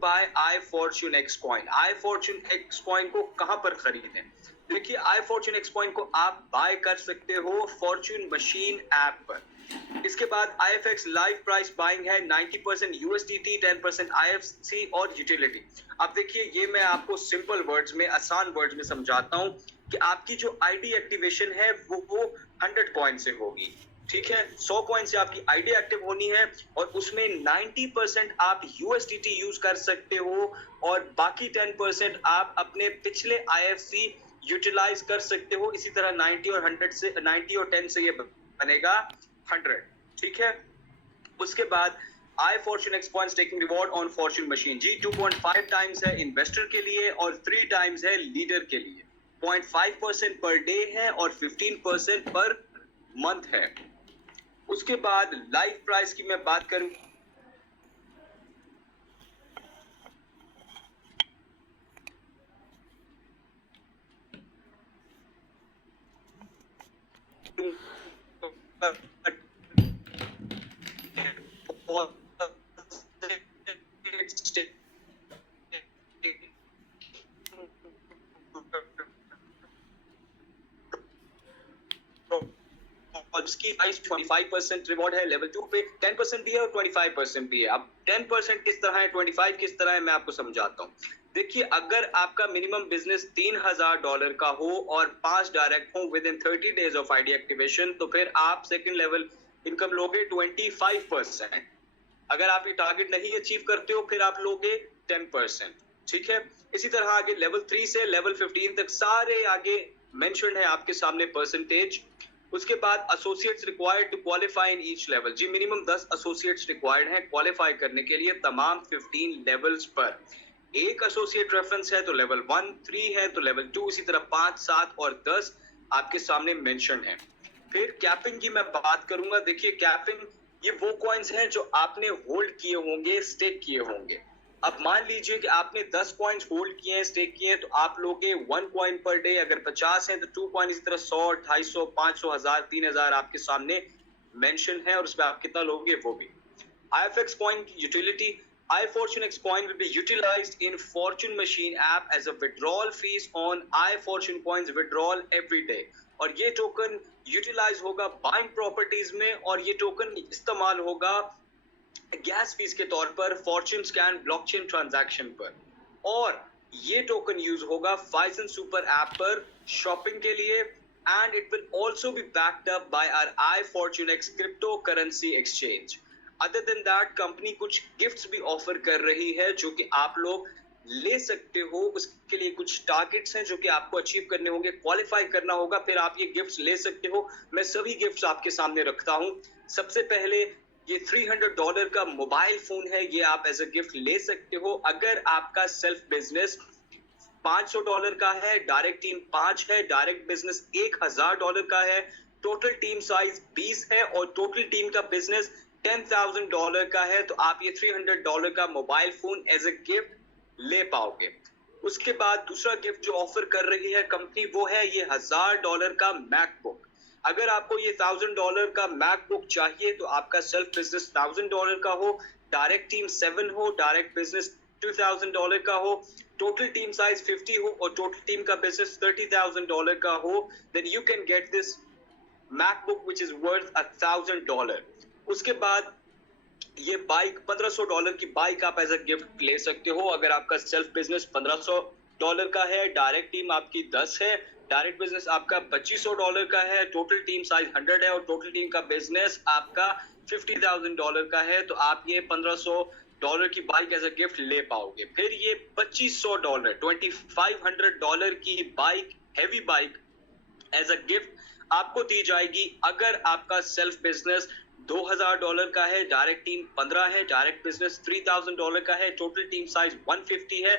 Bye आई fortune x coin. आई fortune x coin को कहां पर खरीदें? देखिए, आई फॉर्च्यून एक्स कॉइन को आप बाय कर सकते हो फॉर्च्यून मशीन ऐप पर। इसके बाद IFX लाइव प्राइस बाइंग है 90% USDT, 10% IFC और यूटिलिटी। अब देखिए, ये मैं आपको सिंपल वर्ड्स में, आसान वर्ड्स में समझाता हूं कि आपकी जो आईडी एक्टिवेशन है वो 100 कॉइन से होगी। ठीक है, 100 कॉइन से आपकी आईडी एक्टिव होनी है और उसमें 90% आप USDT यूज कर सकते हो और बाकी 10% आप अपने पिछले IFC यूटिलाइज कर सकते हो। इसी तरह 90 और 100 से, 90 और 10 से ये बनेगा 100। ठीक है, उसके बाद I fortune X coins taking reward on fortune machine जी 2.5 टाइम्स है इन्वेस्टर के लिए और 3 टाइम्स है लीडर के लिए। 0.5% पर डे है और 15% पर मंथ है। उसके बाद लाइव प्राइस की मैं बात करूं, उसकी 25% रिवॉर्ड है लेवल 2 पे, 10% भी है और 25% भी है। अब 10% किस तरह है, 25 किस तरह है, मैं आपको समझाता हूँ। देखिए, अगर आपका मिनिमम बिजनेस $3000 का हो और 5 डायरेक्ट हो with in 30 days of ID activation, तो फिर आप सेकंड लेवल इनकम लोगे 25%। अगर आप ये टारगेट नहीं अचीव करते हो फिर आप लोगे 10%। ठीक है, इसी तरह आगे लेवल 3 से लेवल 15 तक सारे आगे मेंशन है आपके सामने परसेंटेज। उसके बाद associates required to qualify in each level जी मिनिमम 10 एसोसिएट्स रिक्वायर्ड हैं क्वालिफाई करने के लिए तमाम 15 लेवल्स पर। एक एसोसिएट रेफरेंस है तो लेवल 1, 3 है तो लेवल 2, इसी तरह 5, 7 और 10 आपके सामने मेंशन है। फिर कैपिंग की मैं बात करूंगा। देखिए, कैपिंग ये वो कॉइन्स हैं जो आपने होल्ड किए होंगे, स्टेक किए होंगे। अब मान लीजिए कि आपने 10 कॉइन्स होल्ड किए हैं, स्टेक किए हैं, तो आप लोगे 1 कॉइन पर डे। अगर 50 है तो 2 कॉइन, इसी तरह 100, 250, 500, 1000, 3000 आपके सामने मेंशन है और उसमें आप कितना लोगे वो भी। IFX coin utility, iFortune X coin will be utilized in Fortune Machine app as a withdrawal fees on iFortune coins withdrawal every day। और ये टोकन यूटिलाइज होगा बाइंग प्रॉपर्टीज में और ये टोकन इस्तेमाल होगा गैस फीस के तौर पर फॉर्च्यून स्कैन ब्लॉकचेन ट्रांजैक्शन पर। और ये टोकन यूज होगा फाइजन सुपर ऐप पर शॉपिंग के लिए and it will also be backed up by our iFortune X crypto currency exchange. Other than that company कुछ गिफ्ट्स भी ऑफर कर रही है जो कि आप लोग ले सकते हो। उसके लिए कुछ टारगेट्स हैं जो कि आपको अचीव करने होंगे, क्वालिफाई करना होगा, फिर आप ये गिफ्ट्स ले सकते हो। मैं सभी गिफ्ट्स आपके सामने रखता हूं। सबसे पहले ये $300 का मोबाइल फोन है, ये आप एज अ गिफ्ट ले सकते हो। अगर आपका सेल्फ बिजनेस $500 का है, डायरेक्ट टीम 5 है, डायरेक्ट बिजनेस $1000 का है, टोटल टीम साइज 20 है और टोटल टीम का बिजनेस $10,000 का है, तो आप ये $300 का mobile phone as a gift ले पाओगे। उसके बाद दूसरा गिफ्ट जो ऑफर कर रही है कंपनी वो है ये $1000 का मैकबुक। अगर आपको ये $1000 का मैकबुक चाहिए तो आपका सेल्फ बिजनेस $1000 का हो, डायरेक्ट टीम 7 हो, डायरेक्ट बिजनेस $2000 का हो, टोटल टीम साइज 50 हो और टोटल टीम का बिजनेस $30,000 का हो, then you can get this MacBook which is worth $1,000। उसके बाद ये बाइक $1500 की बाइक आप एज अ गिफ्ट ले सकते हो। अगर आपका सेल्फ बिजनेस $1500 का है, डायरेक्ट टीम आपकी 10 है, डायरेक्ट बिजनेस आपका $2500 का है, टोटल टीम साइज 100 है और टोटल टीम का बिजनेस आपका $50,000 का है, तो आप ये $1500 की बाइक एज अ गिफ्ट ले पाओगे। फिर ये $2500 $2500 की bike, heavy bike as a gift आपको दी जाएगी अगर आपका सेल्फ बिजनेस $2000 का है, डायरेक्ट टीम 15 है, डायरेक्ट बिजनेस $3000 का है, टोटल टीम साइज 150 है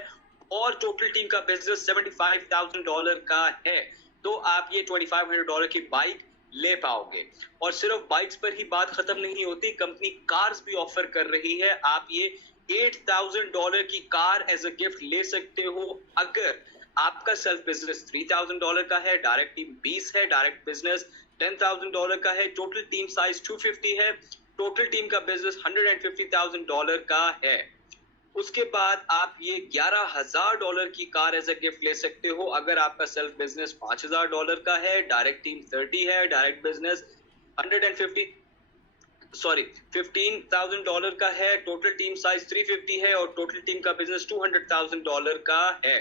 और टोटल टीम का बिजनेस $75,000 का है, तो आप ये $2500 की बाइक ले पाओगे। और सिर्फ बाइक्स पर ही बात खत्म नहीं होती, कंपनी कार्स भी ऑफर कर रही है। आप ये $8000 की कार एज अ गिफ्ट ले सकते हो अगर आपका सेल्फ बिजनेस $3000 का है, डायरेक्ट टीम 20 है, डायरेक्ट बिजनेस $10,000 का है, टोटल टीम साइज 250 है, टोटल टीम का बिजनेस $150,000 का है। उसके बाद आप ये $11,000 की कार एज अ गिफ्ट ले सकते हो अगर आपका सेल्फ बिजनेस $5,000 का है, डायरेक्ट टीम 30 है, डायरेक्ट बिजनेस 150 सॉरी $15,000 का है, टोटल टीम साइज 350 है और टोटल टीम का बिजनेस $200,000 का है।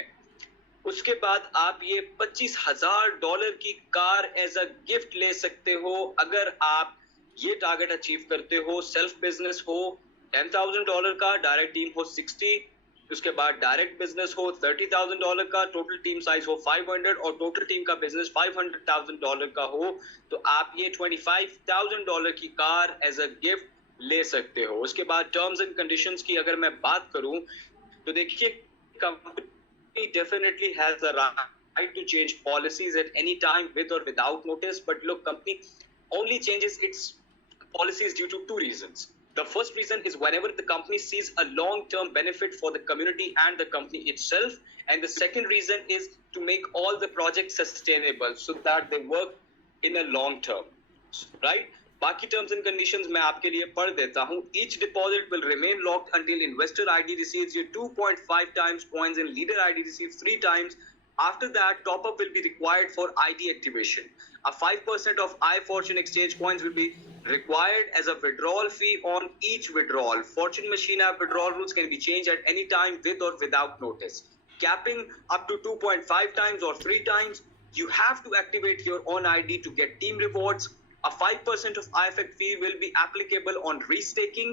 उसके बाद आप ये $25,000 की कार एज अ गिफ्ट ले सकते हो अगर आप ये टारगेट अचीव करते हो। सेल्फ बिजनेस हो $10,000 का, डायरेक्ट टीम हो 60, उसके बाद डायरेक्ट बिजनेस हो $30,000 का, टोटल टीम साइज हो 500 और टोटल टीम का बिजनेस $500,000 का हो, तो आप ये $25,000 की कार एज अ गिफ्ट ले सकते हो। उसके बाद टर्म्स एंड कंडीशंस की अगर मैं बात करूं तो देखिए, company definitely has the right to change policies at any time with or without notice, but look, company only changes its policies due to two reasons. The first reason is whenever the company sees a long-term benefit for the community and the company itself, and the second reason is to make all the projects sustainable so that they work in a long term, right? बाकी terms and conditions मैं आपके लिए पढ़ देता हूं। Each deposit will remain locked until investor ID receives your 2.5 times points and leader ID receives 3 times. After that, top up will be required for ID activation. A 5% of iFortune exchange coins will be required as a withdrawal fee on each withdrawal. Fortune Machine app withdrawal rules can be changed at any time with or without notice. Capping up to 2.5 times or 3 times. You have to activate your own ID to get team rewards. A 5% of iFact fee will be applicable on restaking.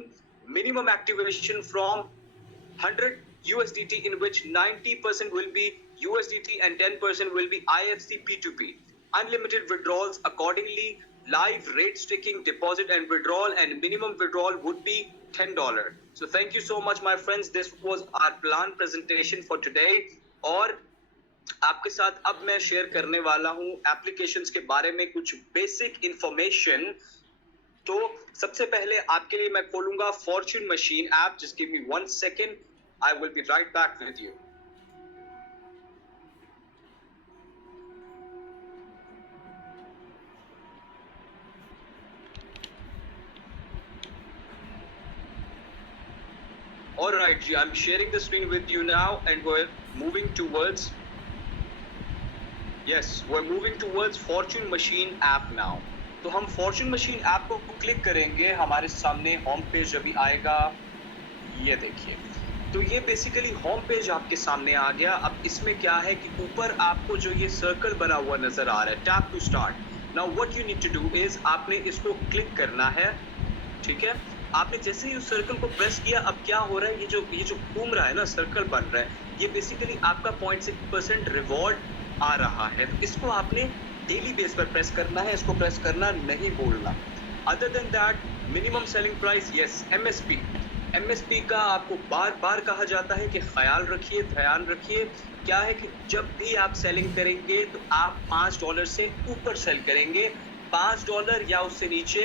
Minimum activation from 100 USDT, in which 90% will be USDT and 10% will be IFC P2P. Unlimited withdrawals accordingly. Live rate staking, deposit and withdrawal, and minimum withdrawal would be $10. So thank you so much, my friends. This was our planned presentation for today. और आपके साथ अब मैं share करने वाला हूं applications के बारे में कुछ बेसिक इंफॉर्मेशन। तो सबसे पहले आपके लिए मैं खोलूंगा fortune machine app. Just give me 1 second, I will be right back with you. Alright जी, I'm sharing the screen with you now and we're moving towards we're moving towards Fortune Machine app now. तो हम Fortune Machine app को click करेंगे, हमारे सामने home page अभी आएगा। ये देखिए, तो ये बेसिकली होम पेज आपके सामने आ गया। अब इसमें क्या है कि ऊपर आपको जो ये सर्कल बना हुआ नजर आ रहा है, tap to start. Now what you need to do is आपने इसको क्लिक करना है, ठीक है। आपने जैसे ही उस सर्कल को प्रेस किया, अब क्या हो रहा है, ये जो घूम रहा है ना, सर्कल बन रहा है, ये बेसिकली आपका 0.6% रिवॉर्ड आ रहा है। तो इसको आपने डेली बेस पर प्रेस करना है, इसको प्रेस करना नहीं बोलना। Other than that, minimum selling price, yes, MSP का आपको बार बार कहा जाता है कि ख्याल रखिए, ध्यान रखिए। क्या है कि जब भी आप सेलिंग करेंगे तो आप $5 से ऊपर सेल करेंगे, $5 या उससे नीचे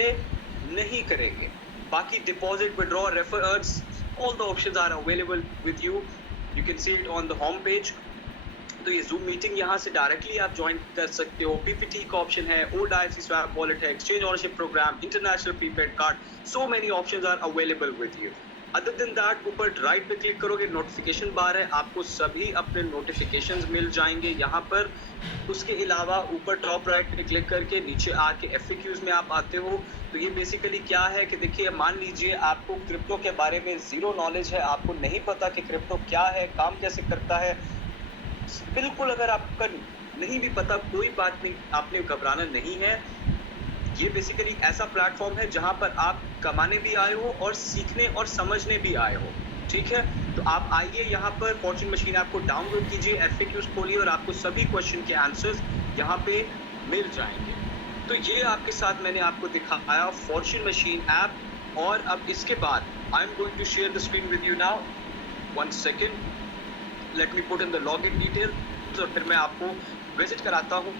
नहीं करेंगे। बाकी deposit, withdraw, refers, all the options are available with you. You can see it on the home page. तो ये जूम मीटिंग यहाँ से डायरेक्टली आप ज्वाइन कर सकते हो। पीपीटी का ऑप्शन है, ओल्ड आईएफसी स्वैप वॉलेट है, exchange ownership program, international prepaid card, so many options are available with you. Other than that, ऊपर राइट पे क्लिक करोगे, नोटिफिकेशन बार है, आपको सभी अपने नोटिफिकेशंस मिल जाएंगे यहाँ पर। उसके अलावा ऊपर टॉप राइट पे क्लिक करके नीचे आके एफएक्यूज में आप आते हो। तो ये बेसिकली क्या है कि देखिए, मान लीजिए आपको क्रिप्टो के बारे में जीरो नॉलेज है, आपको नहीं पता कि क्रिप्टो क्या है, काम कैसे करता है। बिल्कुल, अगर आपका नहीं भी पता, कोई बात नहीं, आपने घबराना नहीं है। ये बेसिकली ऐसा प्लेटफॉर्म है जहां पर आप कमाने भी आए हो और सीखने और समझने भी आए हो, ठीक है। तो आप आइए यहाँ पर, फॉर्च्यून मशीन ऐप को डाउनलोड कीजिए, एफएक्यूज खोलिए और आपको सभी क्वेश्चन के आंसर्स यहाँ पे मिल जाएंगे। तो ये आपके साथ मैंने आपको दिखाया फॉर्च्यून मशीन ऐप। और अब इसके बाद I am going to share the screen with you now. 1 second, let me put in the login detail और फिर मैं आपको विजिट कराता हूँ।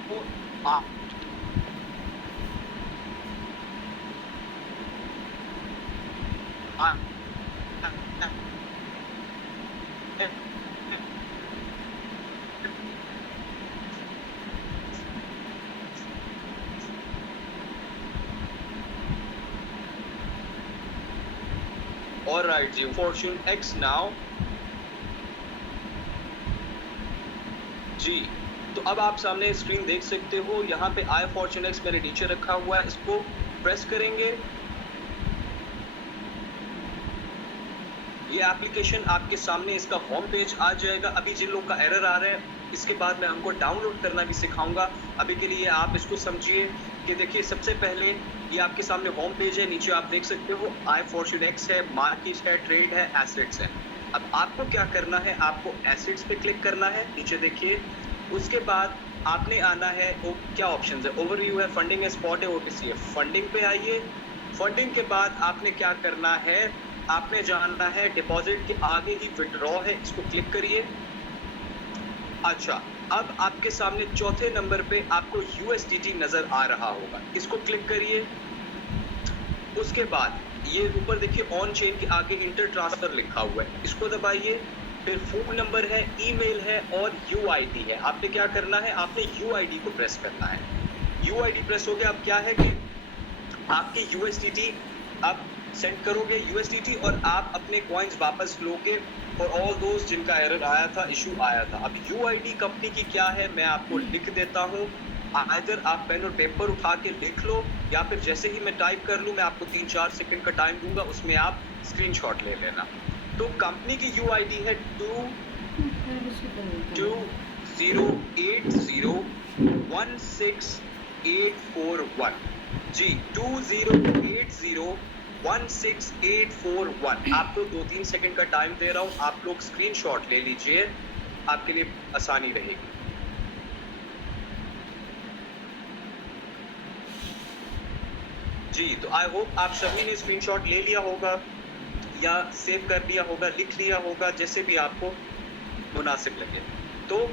ऑलराइट जी, फॉर्च्यून एक्स नाउ जी। तो अब आप सामने स्क्रीन देख सकते हो, यहाँ पे आई फॉर्च्यून एक्स मैंने नीचे रखा हुआ है, इसको प्रेस करेंगे। ये एप्लीकेशन आपके सामने इसका होम पेज आ जाएगा। अभी जिन लोगों का एरर आ रहा है, इसके बाद मैं हमको डाउनलोड करना भी सिखाऊंगा। अभी के लिए आप इसको समझिए कि देखिए, सबसे पहले ये आपके सामने होम पेज है, नीचे आप देख सकते हो आई फॉर्च्यून एक्स है, मार्केट है, ट्रेड है, एसेट्स है। अब आपको क्या करना है, आपको एसेट्स पे क्लिक करना है, नीचे देखिए। उसके बाद आपने आना है, क्या ऑप्शन है, ओवरव्यू है, फंडिंग है, स्पॉट है, ओटीसी है। फंडिंग पे आइए। फंडिंग के बाद आपने क्या करना है, आपने जानना है डिपॉजिट के आगे ही विड्रॉ है, इसको क्लिक करिए। अच्छा, अब आपके सामने चौथे नंबर पे आपको USDT नजर आ रहा होगा, इसको क्लिक करिए। उसके बाद ये ऊपर देखिए ऑन चेन के आगे इंटर ट्रांसफर लिखा हुआ है, इसको दबाइए। फिर फोन नंबर है, ईमेल है और UID है। आपने क्या करना है, आपने UID को प्रेस करना है। UID प्रेस हो गया। अब क्या है कि आपके USDT आप सेंड करोगे USDT, और आप अपने कॉइन्स वापस लोगे फॉर ऑल दोस्त जिनका एरर आया था, इशू आया था। अब UID कंपनी की क्या है, मैं आपको लिख देता हूँ। आइदर आप पेन और पेपर उठा के लिख लो, या फिर जैसे ही मैं टाइप कर लूँ, मैं आपको 3-4 सेकंड का टाइम दूंगा, उसमें आप स्क्रीनशॉट ले लेना। तो कंपनी की UID है 2080168141 जी, 2080168141। आपको 2-3 सेकंड का टाइम दे रहा हूँ, आप लोग स्क्रीनशॉट ले लीजिए, आपके लिए आसानी रहेगी। जी, तो आई होप आप सभी ने स्क्रीनशॉट ले लिया होगा या सेव कर लिया होगा, लिख लिया होगा, जैसे भी आपको मुनासिब लगे। तो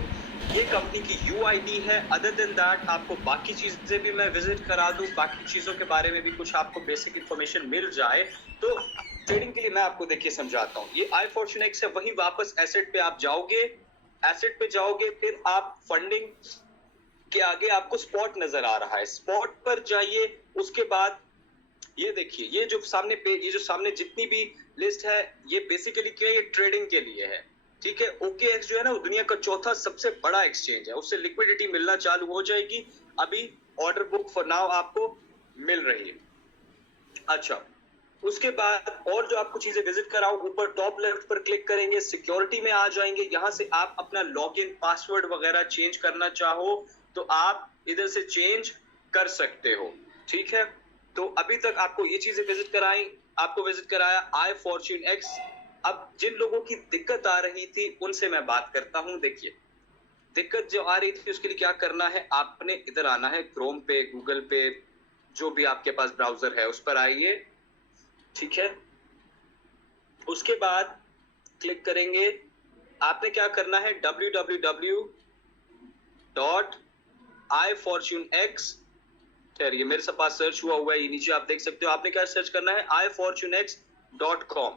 ये कंपनी की UID है। अदर देन दैट आपको बाकी चीजें भी मैं विजिट करा दूं, बाकी चीजों के बारे में भी कुछ आपको बेसिक इंफॉर्मेशन मिल जाए, तो ट्रेडिंग के लिए मैं आपको देखिए समझाता हूँ। ये आई फॉर्च्यून एक्स है, वहीं वापस एसेट पे आप जाओगे। एसेट पे जाओगे, फिर आप फंडिंग के आगे आपको स्पॉट नजर आ रहा है, स्पॉट पर जाइए। उसके बाद ये देखिए, ये जो सामने ये जो सामने जितनी भी लिस्ट है, ये बेसिकली क्या है, ये ट्रेडिंग के लिए है। ठीक है, OKX जो है ना, वो दुनिया का चौथा सबसे बड़ा एक्सचेंज है, उससे लिक्विडिटी मिलना चालू हो जाएगी। अभी ऑर्डर बुक फॉर नाउ आपको मिल रही है। अच्छा, उसके बाद और जो आपको चीजें विजिट कराऊं, ऊपर टॉप लेफ्ट पर क्लिक करेंगे, सिक्योरिटी में आ जाएंगे। यहां से आप अपना लॉगिन पासवर्ड वगैरह चेंज करना चाहो तो आप इधर से चेंज कर सकते हो। ठीक है, तो अभी तक आपको ये चीजें विजिट कराई, आपको विजिट कराया आई फॉर्च्यून एक्स। अब जिन लोगों की दिक्कत आ रही थी उनसे मैं बात करता हूं। देखिए, दिक्कत जो आ रही थी उसके लिए क्या करना है, आपने इधर आना है, क्रोम पे, गूगल पे, जो भी आपके पास ब्राउजर है उस पर आइए। ठीक है, उसके बाद क्लिक करेंगे। आपने क्या करना है, www.ifortunex, ये मेरे पास सर्च हुआ है, ये नीचे आप देख सकते हो। आपने क्या सर्च करना है, ifortunex.com।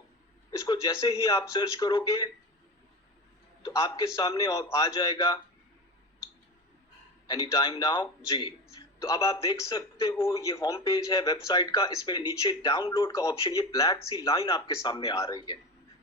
इसको जैसे ही आप सर्च करोगे तो आपके सामने आ जाएगा एनी टाइम नाउ जी। तो अब आप देख सकते हो, ये होम पेज है वेबसाइट का, इसमें नीचे डाउनलोड का ऑप्शन, ये ब्लैक सी लाइन आपके सामने आ रही है।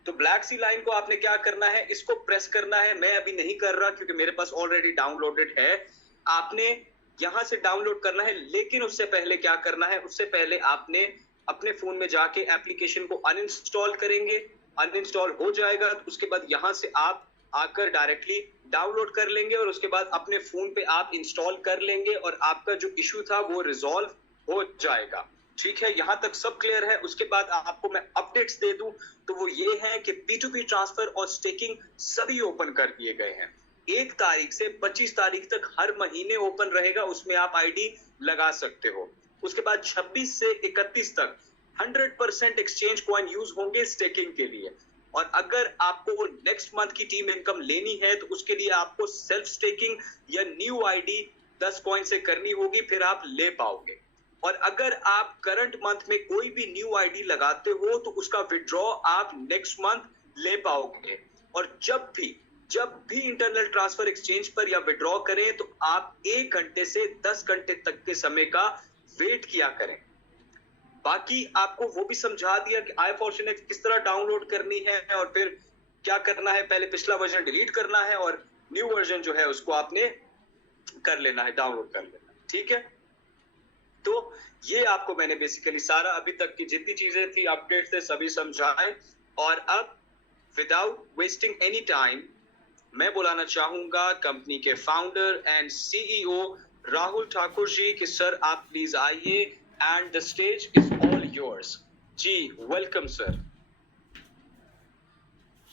तो ब्लैक सी लाइन को आपने क्या करना है, इसको प्रेस करना है। मैं अभी नहीं कर रहा क्योंकि मेरे पास ऑलरेडी डाउनलोडेड है। आपने यहां से डाउनलोड करना है, लेकिन उससे पहले क्या करना है, उससे पहले आपने अपने फोन में जाके एप्लीकेशन को अनइंस्टॉल करेंगे। अनइंस्टॉल हो जाएगा तो उसके बाद यहां से आप आकर डायरेक्टली डाउनलोड कर लेंगे, और उसके बाद अपने फोन पे आप इंस्टॉल कर लेंगे, और आपका जो इशू था वो रिजॉल्व हो जाएगा। ठीक है, यहां तक सब क्लियर है। उसके बाद आपको मैं अपडेट्स दे दूं तो वो ये है कि P2P ट्रांसफर और स्टेकिंग सभी ओपन कर दिए गए हैं। 1 तारीख से 25 तारीख तक हर महीने ओपन रहेगा, उसमें आप आईडी लगा सकते हो। उसके बाद 26 से 31 तक 100% एक्सचेंज कॉइन यूज होंगे स्टेकिंग के लिए। और अगर आपको नेक्स्ट मंथ की टीम इनकम लेनी है तो उसके लिए आपको सेल्फ स्टेकिंग या न्यू आईडी 10 कॉइन से करनी होगी, फिर आप ले पाओगे। और अगर आप करंट मंथ में कोई भी न्यू आईडी लगाते हो तो उसका विड्रॉ आप नेक्स्ट मंथ ले पाओगे। और जब भी इंटरनल ट्रांसफर एक्सचेंज पर या विड्रॉ करें तो आप 1 घंटे से 10 घंटे तक के समय का वेट किया करें। बाकी आपको वो भी समझा दिया कि आई फॉर्चुनेट किस तरह डाउनलोड करनी है और फिर क्या करना है, पहले पिछला वर्जन डिलीट करना है और न्यू वर्जन जो है उसको आपने कर लेना है, डाउनलोड कर लेना है, ठीक है। तो ये आपको मैंने बेसिकली सारा अभी तक की जितनी चीजें थी अपडेट थे सभी समझाए। और अब विदाउट वेस्टिंग एनी टाइम मैं बुलाना चाहूंगा कंपनी के founder and CEO Rahul Thakur ji कि सर आप प्लीज आइए and the stage is all yours. जी वेलकम सर।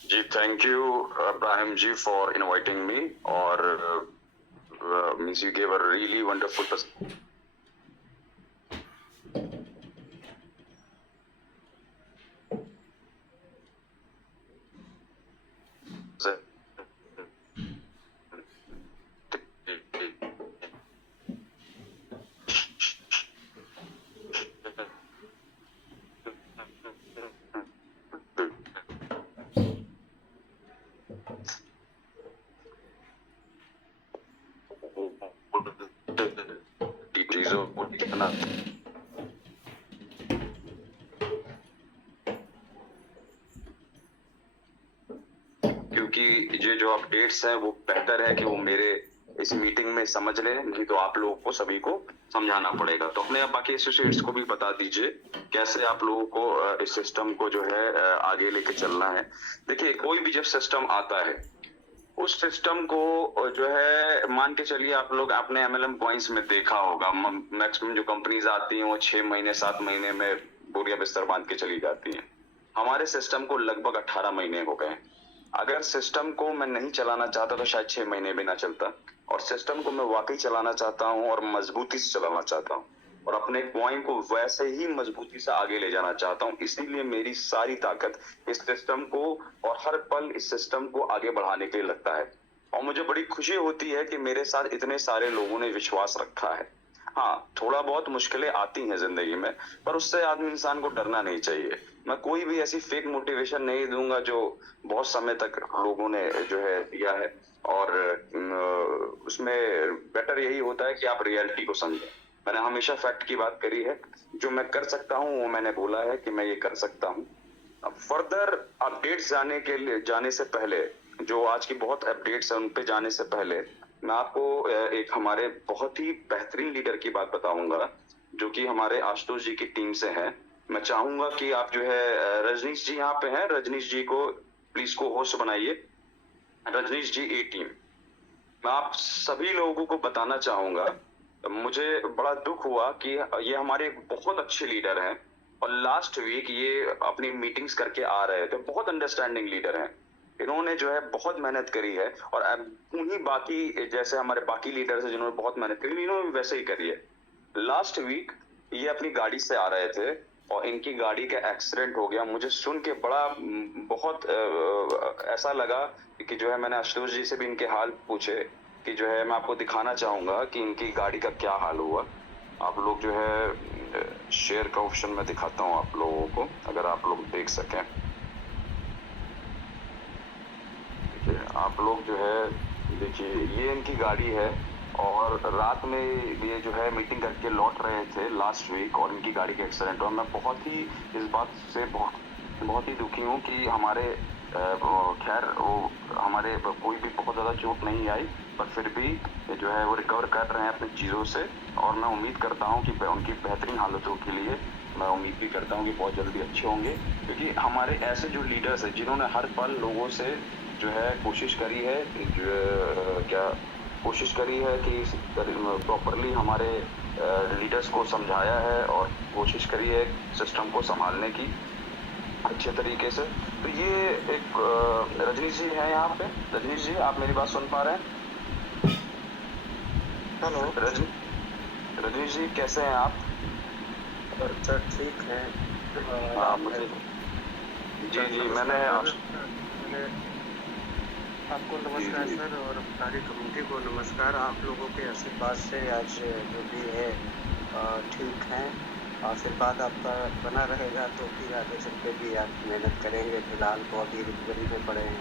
जी thank you Ibrahim ji for inviting me और means you give a really wonderful चीजों को देखना क्योंकि ये जो अपडेट्स हैं वो बेहतर है कि वो मेरे इस मीटिंग में समझ ले, नहीं तो आप लोगों को सभी को समझाना पड़ेगा। तो अपने बाकी एसोसिएट्स को भी बता दीजिए कैसे आप लोगों को इस सिस्टम को जो है आगे लेके चलना है। देखिए कोई भी जब सिस्टम आता है उस सिस्टम को जो है मान के चलिए आप लोग अपने एमएलएम कॉइन्स में देखा होगा मैक्सिमम जो कंपनीज आती हैं वो 6 महीने 7 महीने में बोरिया बिस्तर बांध के चली जाती हैं। हमारे सिस्टम को लगभग 18 महीने हो गए। अगर सिस्टम को मैं नहीं चलाना चाहता तो शायद 6 महीने भी ना चलता, और सिस्टम को मैं वाकई चलाना चाहता हूँ और मजबूती से चलाना चाहता हूँ और अपने कॉइन को वैसे ही मजबूती से आगे ले जाना चाहता हूँ। इसीलिए मेरी सारी ताकत इस सिस्टम को और हर पल इस सिस्टम को आगे बढ़ाने के लिए लगता है। और मुझे बड़ी खुशी होती है कि मेरे साथ इतने सारे लोगों ने विश्वास रखा है। हाँ थोड़ा बहुत मुश्किलें आती हैं जिंदगी में, पर उससे आदमी इंसान को डरना नहीं चाहिए। मैं कोई भी ऐसी फेक मोटिवेशन नहीं दूंगा जो बहुत समय तक लोगों ने जो है दिया है, और उसमें बेटर यही होता है कि आप रियलिटी को समझें। मैंने हमेशा फैक्ट की बात करी है, जो मैं कर सकता हूँ वो मैंने बोला है कि मैं ये कर सकता हूँ। अब फर्दर अपडेट्स जाने से पहले, जो आज की बहुत अपडेट्स है उन पे जाने से पहले मैं आपको एक हमारे बहुत ही बेहतरीन लीडर की बात बताऊंगा जो कि हमारे आशुतोष जी की टीम से है। मैं चाहूंगा कि आप जो है रजनीश जी यहाँ पे हैं, रजनीश जी को प्लीज को होस्ट बनाइए। रजनीश जी ए टीम, मैं आप सभी लोगों को बताना चाहूंगा, मुझे बड़ा दुख हुआ कि ये हमारे बहुत अच्छे लीडर हैं और लास्ट वीक ये अपनी मीटिंग्स करके आ रहे थे। बहुत अंडरस्टैंडिंग लीडर हैं, इन्होंने जो है बहुत मेहनत करी है और उन्हीं बाकी जैसे हमारे बाकी लीडर्स हैं जिन्होंने बहुत मेहनत करी, इन्होंने भी वैसे ही करी है। लास्ट वीक ये अपनी गाड़ी से आ रहे थे और इनकी गाड़ी का एक्सीडेंट हो गया। मुझे सुन के बड़ा बहुत ऐसा लगा कि जो है मैंने आशुतोष जी से भी इनके हाल पूछे कि जो है मैं आपको दिखाना चाहूंगा कि इनकी गाड़ी का क्या हाल हुआ। आप लोग जो है शेयर का ऑप्शन में दिखाता हूँ आप लोगों को, अगर आप लोग देख सकें। आप लोग जो है देखिए ये इनकी गाड़ी है और रात में ये जो है मीटिंग करके लौट रहे थे लास्ट वीक और इनकी गाड़ी का एक्सीडेंट हुआ। मैं बहुत ही इस बात से बहुत ही दुखी हूँ कि हमारे खैर वो हमारे कोई भी बहुत ज़्यादा चोट नहीं आई, पर फिर भी जो है वो रिकवर कर रहे हैं अपनी चीज़ों से। और मैं उम्मीद करता हूँ कि उनकी बेहतरीन हालतों के लिए मैं उम्मीद भी करता हूँ कि बहुत जल्दी अच्छे होंगे, क्योंकि हमारे ऐसे जो लीडर्स हैं जिन्होंने हर पल लोगों से जो है कोशिश करी है कोशिश करी है कि प्रॉपरली हमारे लीडर्स को समझाया है और कोशिश करी है सिस्टम को संभालने की अच्छे तरीके से। तो ये एक रजनीश जी है यहाँ पे। रजनीश जी आप मेरी बात सुन पा रहे हैं? हेलो रजनीश जी कैसे हैं आप? सर ठीक है। हाँ मुझे जी मैंने आपको नमस्कार सर और सारी कम्युनिटी को नमस्कार। आप लोगों के आशीर्वाद से आज जो भी है ठीक है। आशीर्वाद आपका बना रहेगा तो फिर आगे चल के भी आप मेहनत करेंगे। फिलहाल तो अभी रिकवरी में पड़े हैं।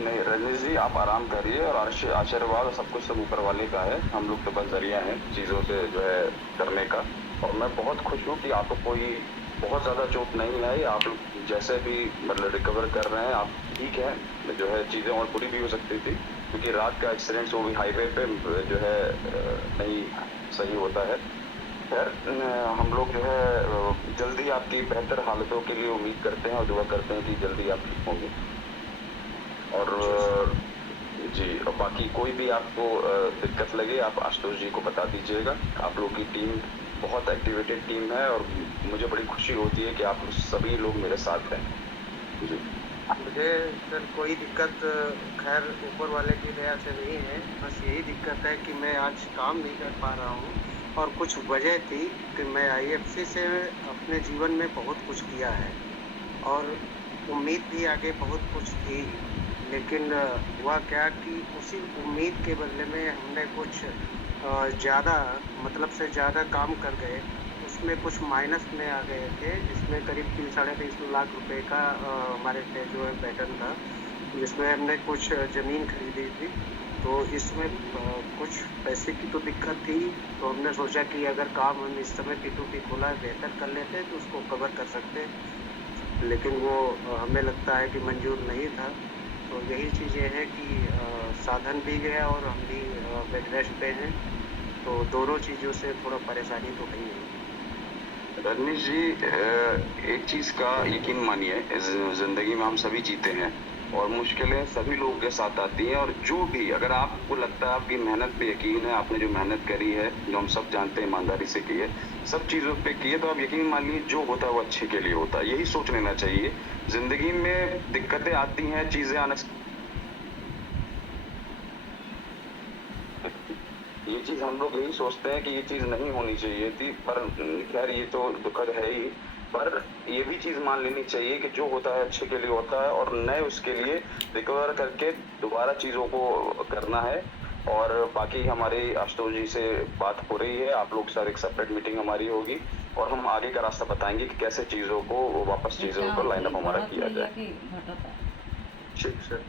नहीं रजनीश जी आप आराम करिए और आशीर्वाद सब कुछ सब ऊपर वाले का है, हम लोग तो बस जरिया हैं चीज़ों से जो है करने का। और मैं बहुत खुश हूँ कि आपको कोई बहुत ज़्यादा चोट नहीं आई। आप लोग जैसे भी मतलब रिकवर कर रहे हैं, आप ठीक हैं। जो है चीज़ें और बुरी भी हो सकती थी, क्योंकि रात का एक्सीडेंट वो भी हाईवे पे जो है नहीं सही होता है। खैर हम लोग जो है जल्दी आपकी बेहतर हालतों के लिए उम्मीद करते हैं और दुआ करते हैं कि जल्दी आप ठीक होंगे। और जी, और बाकी कोई भी आपको दिक्कत लगे आप आशुतोष जी को बता दीजिएगा। आप लोग की टीम बहुत एक्टिवेटेड टीम है और मुझे बड़ी खुशी होती है कि आप सभी लोग मेरे साथ हैं। जी। मुझे सर कोई दिक्कत खैर ऊपर वाले की दया से नहीं है, बस यही दिक्कत है कि मैं आज काम नहीं कर पा रहा हूँ। और कुछ वजह थी कि मैं आईएफसी से अपने जीवन में बहुत कुछ किया है और उम्मीद भी आगे बहुत कुछ थी, लेकिन हुआ क्या कि उसी उम्मीद के बदले में हमने कुछ ज़्यादा मतलब से ज़्यादा काम कर गए, उसमें कुछ माइनस में आ गए थे, जिसमें करीब 3 साढ़े 3 लाख रुपए का हमारे पे जो है पैटर्न था, जिसमें हमने कुछ ज़मीन खरीदी थी। तो इसमें कुछ पैसे की तो दिक्कत थी, तो हमने सोचा कि अगर काम हम इस समय P2P खोला है बेहतर कर लेते तो उसको कवर कर सकते, लेकिन वो हमें लगता है कि मंजूर नहीं था। तो यही चीज़ें हैं कि साधन भी गया और हम भी बेड रेस्ट पे हैं, तो दोनों चीज़ों से थोड़ा परेशानी तो है ही है। रजनीश जी, एक चीज का यकीन मानिए, जिंदगी में हम सभी जीते हैं और मुश्किलें सभी लोगों के साथ आती हैं। और जो भी अगर आपको लगता है आपकी मेहनत पे यकीन है, आपने जो मेहनत करी है, जो हम सब जानते हैं ईमानदारी से की है, सब चीजों पे की है, तो आप यकीन मान लीजिए जो होता है वो अच्छे के लिए होता है। यही सोच लेना चाहिए। जिंदगी में दिक्कतें आती हैं, चीजें आने ये चीज हम लोग यही सोचते हैं कि ये चीज नहीं होनी चाहिए थी, पर खैर ये तो दुखद है ही। पर ये भी चीज मान लेनी चाहिए कि जो होता है अच्छे के लिए होता है और नए उसके लिए रिकवर करके दोबारा चीजों को करना है। और बाकी हमारी आशुतोष जी से बात हो रही है, आप लोग सर एक सेपरेट मीटिंग हमारी होगी और हम आगे का रास्ता बताएंगे कि कैसे चीजों को वापस चीजों को लाइनअप हमारा किया जाए। ठीक सर।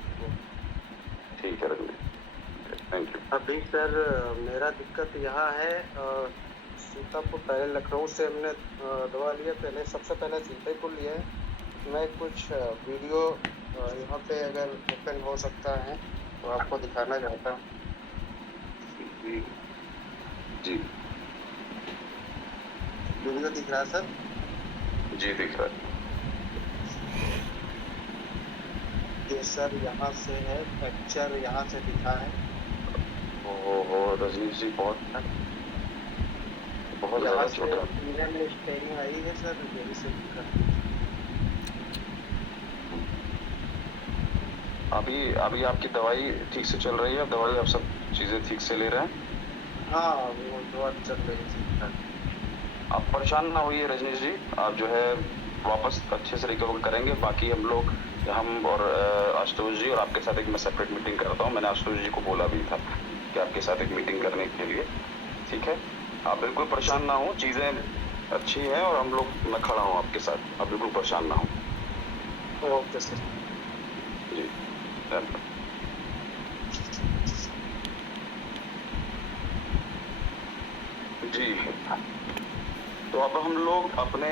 ठीक है रघुवीर, थैंक यू। अभी सर मेरा दिक्कत यहाँ है, सीतापुर पहले लखनऊ से हमने दवा लिया, पहले सबसे पहले सीतापुर लिया है। मैं कुछ वीडियो यहाँ पे अगर ओपन हो सकता है तो आपको दिखाना चाहता हूँ। जी वीडियो दिख रहा है सर? जी दिख रहा है। ये सर यहाँ से है, फ्रैक्चर यहाँ से दिखा है। ओहो रजनीश जी, बहुत यहाँ ज्यादा से छोटा। सीने में स्टेरिंग आई है सर, यही से दिक्कत है। अभी आपकी दवाई ठीक से चल रही है? दवाई आप सब चीजें ठीक से ले रहे हैं? हाँ, वो दवा चल रही थी। आप परेशान ना होइए रजनीश जी, आप जो है वापस अच्छे से रिकवर करेंगे। बाकी हम और आशुतोष जी और आपके साथ एक मैं सेपरेट मीटिंग करता हूँ। मैंने आशुतोष जी को बोला भी था कि आपके साथ एक मीटिंग करने के लिए, ठीक है? आप बिल्कुल परेशान ना हो, चीजें अच्छी हैं और मैं खड़ा हूँ आपके साथ, आप बिल्कुल परेशान ना हो। Okay sir. जी धन्यवाद। जी, तो अब हम लोग अपने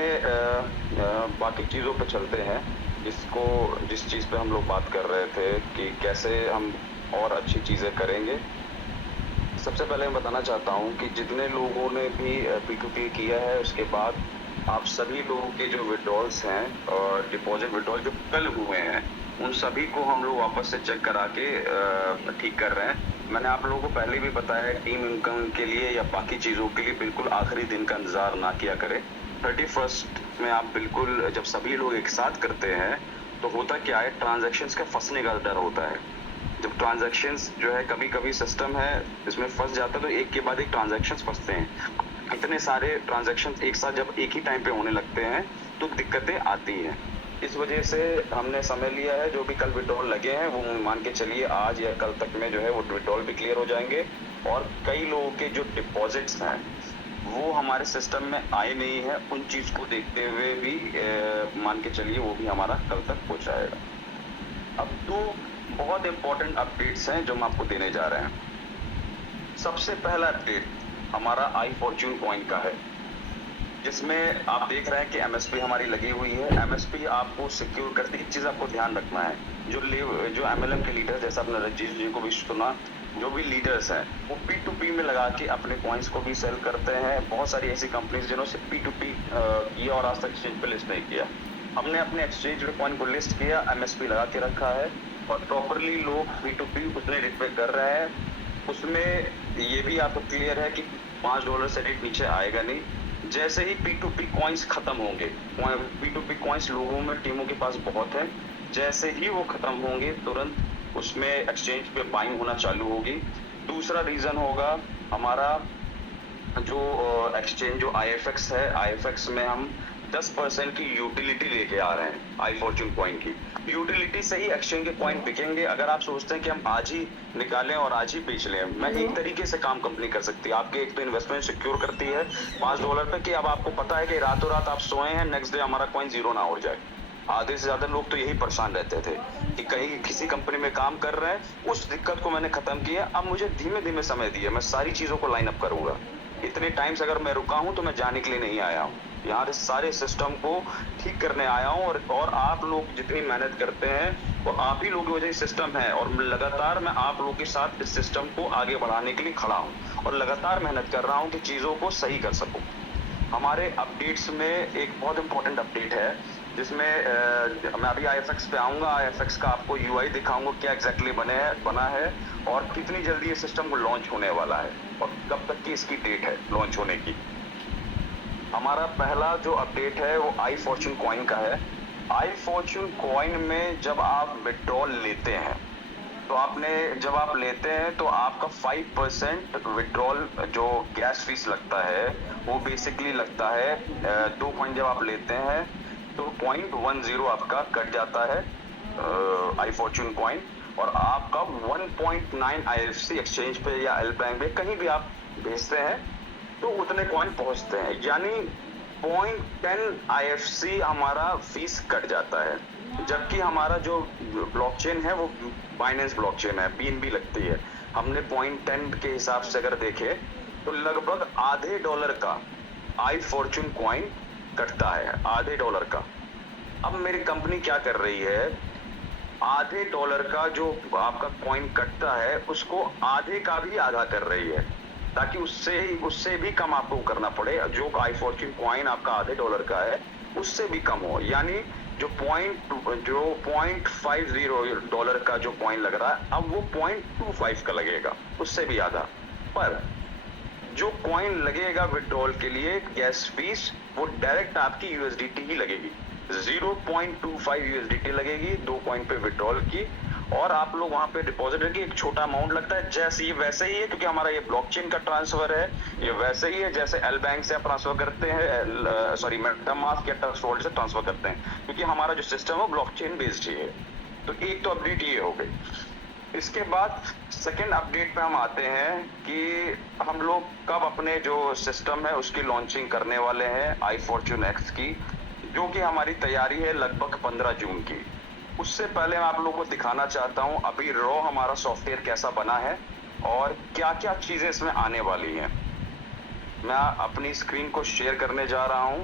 बाकी चीज़ों पे चलते हैं। जिस चीज़ पे हम लोग बात कर रहे थे कि कैसे हम और अच्छी चीज़ें करेंगे। सबसे पहले मैं बताना चाहता हूँ कि जितने लोगों ने भी P2P किया है, उसके बाद आप सभी लोगों के जो विड्रॉल्स हैं और डिपॉजिट विड्रॉल जो कल हुए हैं, उन सभी को हम लोग वापस से चेक करा के ठीक कर रहे हैं। मैंने आप लोगों को पहले भी बताया है, टीम इनकम के लिए या बाकी चीज़ों के लिए बिल्कुल आखिरी दिन का इंतजार ना किया करें। 31 में आप बिल्कुल, जब सभी लोग एक साथ करते हैं तो होता क्या है, ट्रांजैक्शंस का फंसने का डर होता है। जब ट्रांजैक्शंस जो है, कभी कभी सिस्टम है इसमें फंस जाता है, तो एक के बाद एक ट्रांजैक्शंस फंसते हैं। इतने सारे ट्रांजैक्शंस एक साथ जब एक ही टाइम पे होने लगते हैं तो दिक्कतें आती हैं। इस वजह से हमने समय लिया है, जो भी कल विड्रॉल लगे हैं वो मान के चलिए आज या कल तक में जो है वो विड्रॉल भी क्लियर हो जाएंगे। और कई लोगों के जो डिपॉजिट्स हैं वो हमारे सिस्टम में आए नहीं है, उन चीज को देखते हुए भी मान के चलिए वो भी हमारा कल तक हो जाएगा। अब तो बहुत इंपॉर्टेंट अपडेट्स हैं जो हम आपको देने जा रहे हैं। सबसे पहला अपडेट हमारा आई फॉर्च्यून कॉइन का है। जिसमें आप देख रहे हैं कि एमएसपी हमारी लगी हुई है। एमएसपी आपको सिक्योर करती है। एक चीज आपको ध्यान रखना है, जो एमएलएम के लीडर, जैसा आपने रजीत जी को भी सुना, जो भी लीडर्स हैं वो P2P में लगा के अपने कॉइन्स को भी सेल करते हैं। बहुत सारी ऐसी कंपनीज जिन्होंने P2P किया और आज तक एक्सचेंज पे लिस्ट नहीं किया। हमने अपने एक्सचेंज पे कॉइन को लिस्ट किया, एमएसपी लगा के रखा है और प्रॉपरली लोग P2P उतने रेट पे कर रहे हैं। उसमें ये भी आपको क्लियर है कि $5 से रेट नीचे आएगा नहीं। जैसे ही P2P कॉइन्स खत्म होंगे, P2P कॉइन्स लोगों में, टीमों के पास बहुत है, जैसे ही वो खत्म होंगे तुरंत उसमें एक्सचेंज पे बाइंग होना चालू होगी। दूसरा रीजन होगा हमारा जो एक्सचेंज जो IFX है, IFX में हम 10% की यूटिलिटी लेके आ रहे हैं आई फॉर्च्यून कॉइन की। यूटिलिटी से ही एक्सचेंज के कॉइन बिकेंगे। अगर आप सोचते हैं कि हम आज ही निकालें और आज ही बेच लें, मैं एक तरीके से काम कंपनी कर सकती है। आपके एक तो इन्वेस्टमेंट सिक्योर करती है $5 पे, कि अब आपको पता है कि रातों रात आप सोए हैं, नेक्स्ट डे हमारा कॉइन जीरो ना हो जाए। आधे से ज्यादा लोग तो यही परेशान रहते थे कि कहीं किसी कंपनी में काम कर रहे हैं। उस दिक्कत को मैंने खत्म किया। अब मुझे धीमे धीमे समय दिया, मैं सारी चीजों को लाइन अप करूंगा। इतने टाइम से अगर मैं रुका हूं तो मैं जाने के लिए नहीं आया हूं, यहाँ सारे सिस्टम को ठीक करने आया हूं। और आप लोग जितनी मेहनत करते हैं वो आप ही लोगों की वजह से सिस्टम है, और लगातार मैं आप लोगों के साथ इस सिस्टम को आगे बढ़ाने के लिए खड़ा हूं और लगातार मेहनत कर रहा हूं कि चीजों को सही कर सकूं। हमारे अपडेट्स में एक बहुत इंपॉर्टेंट अपडेट है जिसमें मैं अभी IFX पे आऊंगा। IFX का आपको UI दिखाऊंगा क्या एग्जैक्टली बना है और कितनी जल्दी ये सिस्टम को लॉन्च होने वाला है और कब तक की इसकी डेट है लॉन्च होने की। हमारा पहला जो अपडेट है वो आई फॉर्च्यून कॉइन का है। आई फॉर्च्यून कॉइन में जब आप विड्रॉल लेते हैं तो जब आप लेते हैं तो आपका 5% विड्रॉल जो गैस फीस लगता है वो बेसिकली लगता है। 2 कॉइन जब आप लेते हैं तो 0.10 आपका कट जाता है आई फॉर्च्यून कॉइन, और आपका 1.9 IFC एक्सचेंज पे या एल बैंक पे कहीं भी आप भेजते हैं तो उतने कॉइन पहुंचते हैं, यानी 0.10 IFC हमारा फीस कट जाता है। जबकि हमारा जो ब्लॉकचेन है वो बाइनेंस ब्लॉकचेन है, BNB लगती है। हमने 0.10 के हिसाब से अगर देखें तो लगभग $0.50 का आई फॉर्च्यून कॉइन कटता है, $0.50 का। अब मेरी कंपनी क्या कर रही है, $0.50 का जो आपका कॉइन कटता है उसको आधे का भी आधा कर रही है, ताकि उससे भी कम आपको करना पड़े। जो आई फॉर्च्यून कॉइन आपका $0.50 का है उससे भी कम हो, यानी जो $0.50 का जो कॉइन लग रहा है अब वो 0.25 का लगेगा, उससे भी आधा। पर जो कॉइन लगेगा विड्रॉल के लिए गैस फीस वो डायरेक्ट आपकी USDT ही लगेगी, 0.25 USDT लगेगी 2 कॉइन पे विड्रॉल की। और आप लोग वहां पे डिपॉजिट की एक छोटा अमाउंट लगता है, जैसे ये वैसे ही है, क्योंकि हमारा ये ब्लॉकचेन का ट्रांसफर है, ये वैसे ही है जैसे एल बैंक से आप ट्रांसफर करते हैं, मेटामास्क या ट्रस्ट वॉलेट से ट्रांसफर करते हैं, क्योंकि हमारा जो सिस्टम है ब्लॉकचेन बेस्ड ही है। तो एक तो अपडेट ये हो गई। इसके बाद सेकेंड अपडेट पे हम आते हैं कि हम लोग कब अपने जो सिस्टम है उसकी लॉन्चिंग करने वाले हैं आई फॉर्च्यून एक्स की, जो कि हमारी तैयारी है लगभग 15 जून की। उससे पहले मैं आप लोगों को दिखाना चाहता हूं अभी रॉ हमारा सॉफ्टवेयर कैसा बना है और क्या क्या चीजें इसमें आने वाली हैं। मैं अपनी स्क्रीन को शेयर करने जा रहा हूं।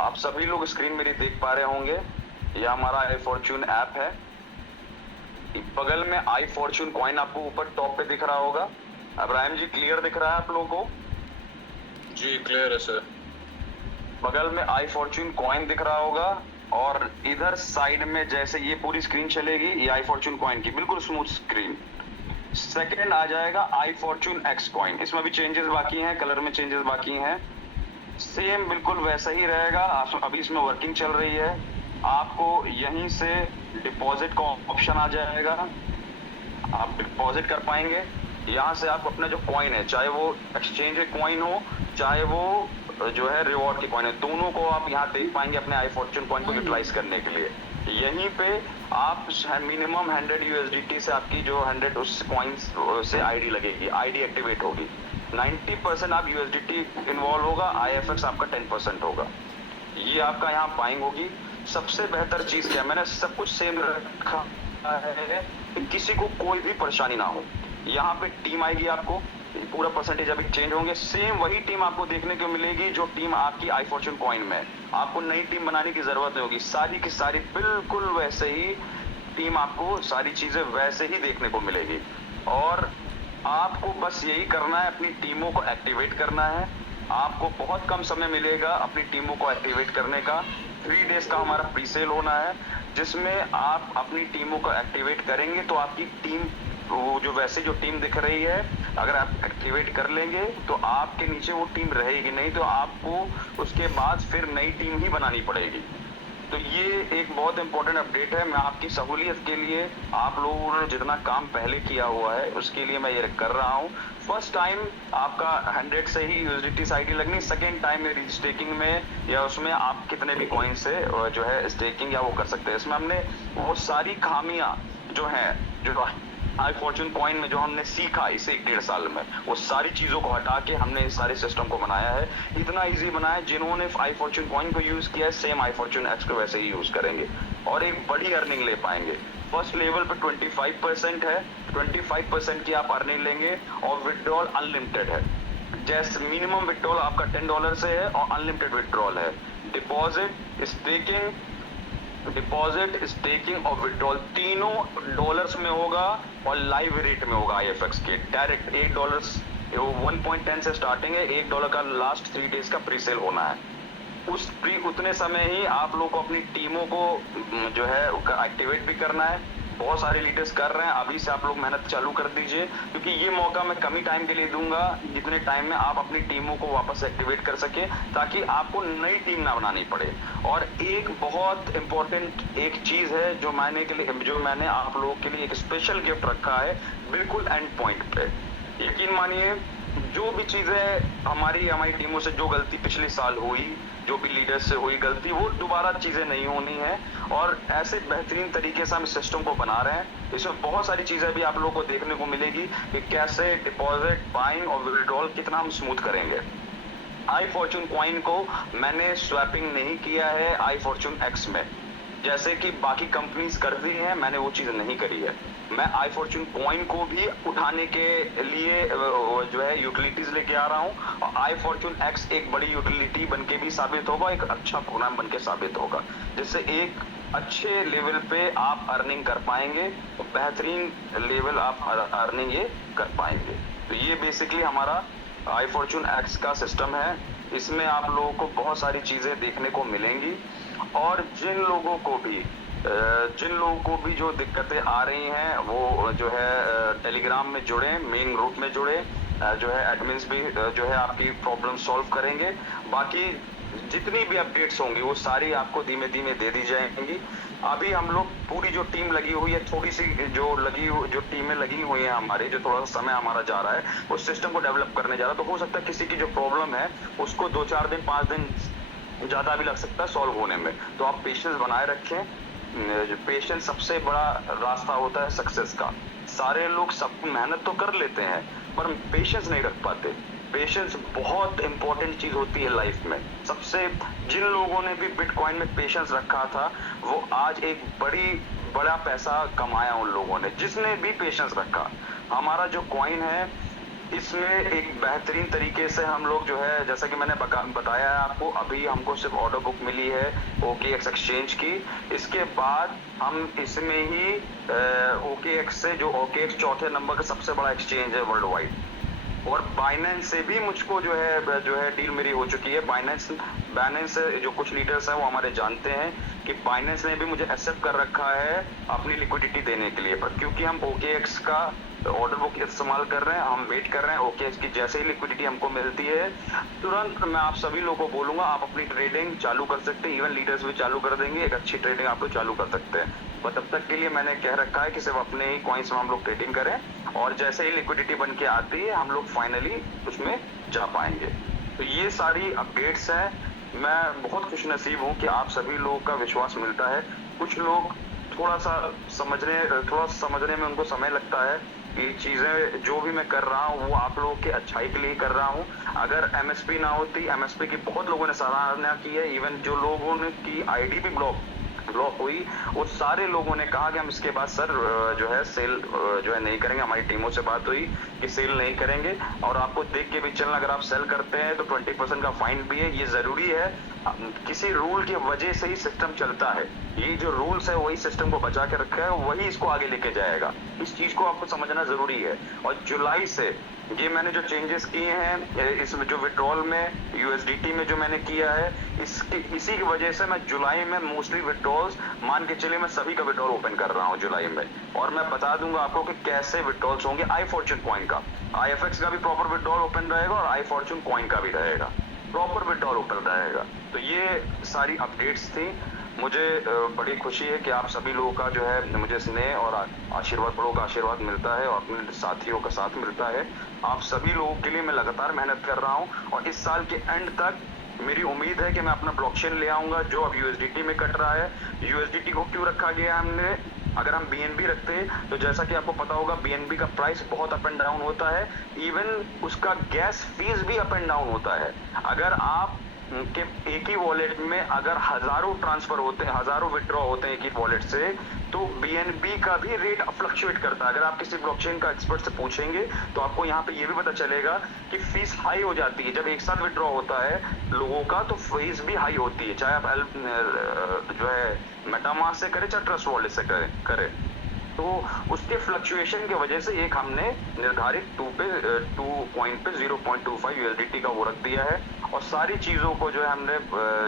आप सभी लोग स्क्रीन मेरी देख पा रहे होंगे। यह हमारा आई फॉर्च्यून ऐप है। बगल में आई फॉर्च्यून कॉइन आपको ऊपर टॉप पे दिख रहा होगा। अब्राहिम जी क्लियर दिख रहा है आप लोगों को? जी क्लियर है सर। बगल में आई फॉर्च्यून कॉइन दिख रहा होगा और इधर साइड में जैसे ये पूरी स्क्रीन चलेगी ये आई फॉर्च्यून कॉइन की बिल्कुल स्मूथ स्क्रीन। सेकेंड आ जाएगा आई फॉर्च्यून एक्स कॉइन। इसमें भी चेंजेस बाकी हैं, कलर में चेंजेस बाकी हैं। सेम बिल्कुल वैसा ही रहेगा। अभी इसमें वर्किंग चल रही है। आपको यहीं से डिपॉजिट का ऑप्शन आ जाएगा, आप डिपॉजिट कर पाएंगे। यहाँ से आप अपना जो कॉइन है, चाहे वो एक्सचेंज कॉइन हो चाहे वो जो है रिवॉर्ड की कॉइन है, दोनों को आप यहाँ देख पाएंगे अपने आई फॉर्च्यून कॉइन को यूटिलाइज करने के लिए। यहीं पे आप मिनिमम 100 USDT से आपकी जो 100 उस कॉइन से आईडी लगेगी, आईडी एक्टिवेट होगी। 90% आप USDT इन्वॉल्व होगा, IFX आपका 10% होगा। ये आपका यहाँ बाइंग होगी। सबसे बेहतर चीज क्या है, मैंने सब कुछ सेम रखा है कि किसी को कोई भी परेशानी ना हो। यहाँ पे टीम आएगी आपको, पूरा परसेंटेज अभी चेंज होंगे, सेम वही टीम आपको देखने को मिलेगी जो टीम आपकी आई फॉर्चून कॉइन में है। आपको नई टीम बनाने की जरूरत नहीं होगी, सारी की सारी बिल्कुल वैसे ही टीम, आपको सारी चीजें वैसे ही देखने को मिलेगी। और आपको बस यही करना है, अपनी टीमों को एक्टिवेट करना है। आपको बहुत कम समय मिलेगा अपनी टीमों को एक्टिवेट करने का। 3 डेज का हमारा प्री सेल होना है, जिसमें आप अपनी टीमों को एक्टिवेट करेंगे तो आपकी टीम, वो जो वैसे जो टीम दिख रही है, अगर आप एक्टिवेट कर लेंगे तो आपके नीचे वो टीम रहेगी, नहीं तो आपको उसके बाद फिर नई टीम ही बनानी पड़ेगी। तो ये एक बहुत इंपॉर्टेंट अपडेट है। मैं आपकी सहूलियत के लिए, आप लोगों ने जितना काम पहले किया हुआ है उसके लिए मैं ये कर रहा हूँ। फर्स्ट टाइम आपका 100 से ही यूएसडीटी आईडी लगनी, सेकेंड टाइम मेरी स्टेकिंग में या उसमें आप कितने भी कॉइन से जो है स्टेकिंग या वो कर सकते हैं। इसमें हमने वो सारी खामियां जो है, जो आई फॉर्चून कॉइन में जो हमने सीखा इसे 1-1.5 साल में, वो सारी चीजों को हटा के हमने इस सारे सिस्टम को बनाया है। इतना इजी बनाया, जिन्होंने आई फॉर्चून कॉइन को यूज किया है सेम आई फॉर्चून एक्स को वैसे ही यूज करेंगे और एक बड़ी अर्निंग ले पाएंगे। फर्स्ट लेवल पे 25% है, 25% की आप अर्निंग लेंगे और विड्रॉल अनलिमिटेड है। जैसे मिनिमम विड्रॉल आपका $10 से है और अनलिमिटेड विड्रॉल है। डिपॉजिट, स्टेकिंग और विड्रॉल तीनों डॉलर्स में होगा और लाइव रेट में होगा IFX के। डायरेक्ट $1 1.10 से स्टार्टिंग है, $1 का लास्ट 3 डेज का प्री सेल होना है। उतने समय ही आप लोग को अपनी टीमों को जो है एक्टिवेट भी करना है। बहुत सारे लीडर्स कर रहे हैं, अभी से आप लोग मेहनत चालू कर दीजिए, क्योंकि ये मौका मैं कम ही टाइम के लिए दूंगा, जितने टाइम में आप अपनी टीमों को वापस एक्टिवेट कर सके, ताकि आपको नई टीम ना बनानी पड़े। और एक बहुत इंपॉर्टेंट एक चीज है जो मैंने आप लोगों के लिए एक स्पेशल गिफ्ट रखा है, बिल्कुल एंड पॉइंट पे। यकीन मानिए, जो भी चीजें हमारी टीमों से जो गलती पिछले साल हुई, जो भी लीडर्स से हुई गलती, वो दोबारा चीजें नहीं होनी है। और ऐसे बेहतरीन तरीके से हम इस सिस्टम को बना रहे हैं। इसमें बहुत सारी चीजें भी आप लोगों को देखने को मिलेगी कि कैसे डिपॉजिट, बाइंग और विड्रॉल कितना हम स्मूथ करेंगे। आई फॉर्चून कॉइन को मैंने स्वैपिंग नहीं किया है आई फॉर्चून एक्स में, जैसे कि बाकी कंपनीज करती हैं, मैंने वो चीज नहीं करी है। मैं आई फॉर्चून कॉइन को भी उठाने के लिए जो है यूटिलिटीज लेके आ रहा हूँ, और आई फॉर्चून एक्स एक बड़ी यूटिलिटी बनके भी साबित होगा, एक अच्छा प्रोग्राम बनके साबित होगा, जिससे एक अच्छे लेवल पे आप अर्निंग कर पाएंगे, बेहतरीन लेवल आप अर्निंग ये कर पाएंगे। तो ये बेसिकली हमारा आई फॉर्चून एक्स का सिस्टम है। इसमें आप लोगों को बहुत सारी चीजें देखने को मिलेंगी, और जिन लोगों को भी जो दिक्कतें आ रही हैं, वो जो है टेलीग्राम में जुड़े, मेन ग्रुप में जुड़े, जो है एडमिन्स भी जो है आपकी प्रॉब्लम सॉल्व करेंगे। बाकी जितनी भी अपडेट्स होंगी वो सारी आपको धीमे धीमे दे दी जाएंगी। अभी हम लोग पूरी जो टीम लगी हुई है, थोड़ी सी जो टीमें लगी हुई हैं हमारी, जो थोड़ा सा समय हमारा जा रहा है उस सिस्टम को डेवलप करने जा रहा है। तो हो सकता है किसी की जो प्रॉब्लम है उसको 2-4 दिन 5 दिन ज्यादा भी लग सकता है सॉल्व होने में। तो आप पेशेंस बनाए रखें। पेशेंस सबसे बड़ा रास्ता होता है सक्सेस का। सारे लोग सब मेहनत तो कर लेते हैं पर पेशेंस नहीं रख पाते। पेशेंस बहुत इंपॉर्टेंट चीज होती है लाइफ में। सबसे जिन लोगों ने भी बिटकॉइन में पेशेंस रखा था, वो आज एक बड़ा पैसा कमाया उन लोगों ने, जिसने भी पेशेंस रखा। हमारा जो कॉइन है, इसमें एक बेहतरीन तरीके से हम लोग जो है, जैसा कि मैंने बताया है आपको, अभी हमको सिर्फ ऑर्डर बुक मिली है OKX एक्सचेंज की। इसके बाद हम इसमें ही OKX से, जो OKX चौथे नंबर का सबसे बड़ा एक्सचेंज है वर्ल्ड वाइड, और बाइनेंस से भी मुझको जो है डील मेरी हो चुकी है। बाइनेंस से जो कुछ लीडर्स हैं वो हमारे जानते हैं कि बाइनेंस ने भी मुझे एक्सेप्ट कर रखा है अपनी लिक्विडिटी देने के लिए, पर क्योंकि हम OKX का ऑर्डर बुक इस्तेमाल कर रहे हैं, हम वेट कर रहे हैं OKX की जैसे ही लिक्विडिटी हमको मिलती है तुरंत मैं आप सभी लोगों को बोलूंगा आप अपनी ट्रेडिंग चालू कर सकते हैं। इवन लीडर्स भी चालू कर देंगे, एक अच्छी ट्रेडिंग आप लोग चालू कर सकते हैं। पर तब तक के लिए मैंने कह रखा है कि सिर्फ अपने ही कॉइन्स में हम लोग ट्रेडिंग करें, और जैसे ही लिक्विडिटी बन के आती है हम लोग फाइनली उसमें जा पाएंगे। तो ये सारी अपडेट्स हैं। मैं बहुत खुश नसीब हूँ कि आप सभी लोगों का विश्वास मिलता है। कुछ लोग थोड़ा समझने में उनको समय लगता है कि चीजें जो भी मैं कर रहा हूँ वो आप लोगों की अच्छाई के लिए कर रहा हूँ। अगर एमएसपी ना होती, एमएसपी की बहुत लोगों ने सराहना की है, इवन जो लोगों ने की आईडी भी ब्लॉक हुई, वो सारे लोगों ने कहा कि हम इसके बाद सर जो है सेल जो है नहीं करेंगे। हमारी टीमों से बात हुई कि सेल नहीं करेंगे, और आपको देख के भी चलना, अगर आप सेल करते हैं तो 20% का फाइन भी है। ये जरूरी है, किसी रूल की वजह से ही सिस्टम चलता है। ये जो रूल्स है वही सिस्टम को बचा के रखा है, वही इसको आगे लेके जाएगा। इस चीज को आपको समझना जरूरी है। और जुलाई से ये मैंने जो चेंजेस किए हैं, इसमें जो विड्रॉल में यूएसडीटी में जो मैंने किया है, इसी की वजह से मैं जुलाई में मोस्टली विड्रॉल्स, मान के चलिए मैं सभी का विड्रॉल ओपन कर रहा हूँ जुलाई में, और मैं बता दूंगा आपको कि कैसे विड्रॉल्स होंगे। आई फॉर्चून कॉइन का, आईएफएक्स का भी प्रॉपर विड्रॉल ओपन रहेगा और आई फॉर्चून कॉइन का भी रहेगा, प्रॉपर विड्रॉल ओपन रहेगा। तो ये सारी अपडेट्स थी। मुझे बड़ी खुशी है कि आप सभी लोगों का जो है मुझे स्नेह और आशीर्वाद, बड़ों का आशीर्वाद मिलता है और अपने साथियों का साथ मिलता है। आप सभी लोगों के लिए मैं लगातार मेहनत कर रहा हूं, और इस साल के एंड तक मेरी उम्मीद है कि मैं अपना ब्लॉकचेन ले आऊंगा जो अब यूएसडीटी में कट रहा है। यूएसडीटी को क्यों रखा गया हमने? अगर हम बीएनबी रखते तो जैसा कि आपको पता होगा बीएनबी का प्राइस बहुत अप एंड डाउन होता है, इवन उसका गैस फीस भी अप एंड डाउन होता है। अगर आप के एक ही वॉलेट में अगर हजारों ट्रांसफर होते हैं, हजारों विड्रॉ होते हैं एक ही वॉलेट से, तो बीएनबी का भी रेट फ्लक्चुएट करता है। अगर आप किसी ब्लॉकचेन का एक्सपर्ट से पूछेंगे तो आपको यहाँ पे ये भी पता चलेगा कि फीस हाई हो जाती है जब एक साथ विड्रॉ होता है लोगों का, तो फीस भी हाई होती है, चाहे आप जो है मेटामास्क से करें चाहे ट्रस्ट वॉलेट से करें। तो उसके फ्लक्चुएशन की वजह से एक हमने निर्धारित 2 कॉइन पे 0.25 यूएसडीटी का वो रख दिया है, और सारी चीजों को जो है हमने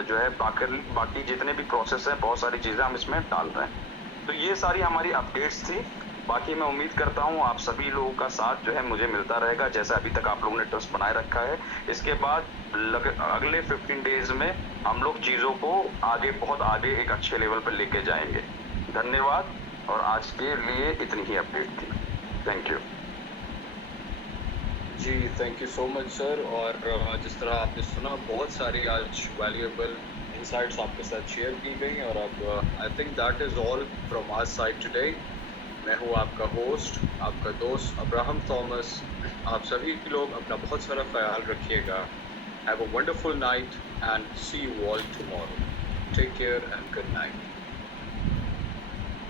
जो है बाकी जितने भी प्रोसेस है, बहुत सारी चीजें हम इसमें डाल रहे हैं। तो ये सारी हमारी अपडेट्स थी। बाकी मैं उम्मीद करता हूँ आप सभी लोगों का साथ जो है मुझे मिलता रहेगा, जैसा अभी तक आप लोगों ने ट्रस्ट बनाए रखा है। इसके बाद अगले 15 डेज में हम लोग चीजों को आगे, बहुत आगे एक अच्छे लेवल पर लेके जाएंगे। धन्यवाद, और आज के लिए इतनी ही अपडेट थी। थैंक यू जी, thank you so much sir. और जिस तरह आपने सुना, बहुत सारी आज वैल्यूएबल इनसाइट्स आपके साथ शेयर की गई, और अब I think that is all from our side today. मैं हूँ आपका होस्ट, आपका दोस्त अब्राहम थॉमस। आप सभी लोग अपना बहुत सारा ख्याल रखिएगा। Have a wonderful night and see you all tomorrow. Take care and good night.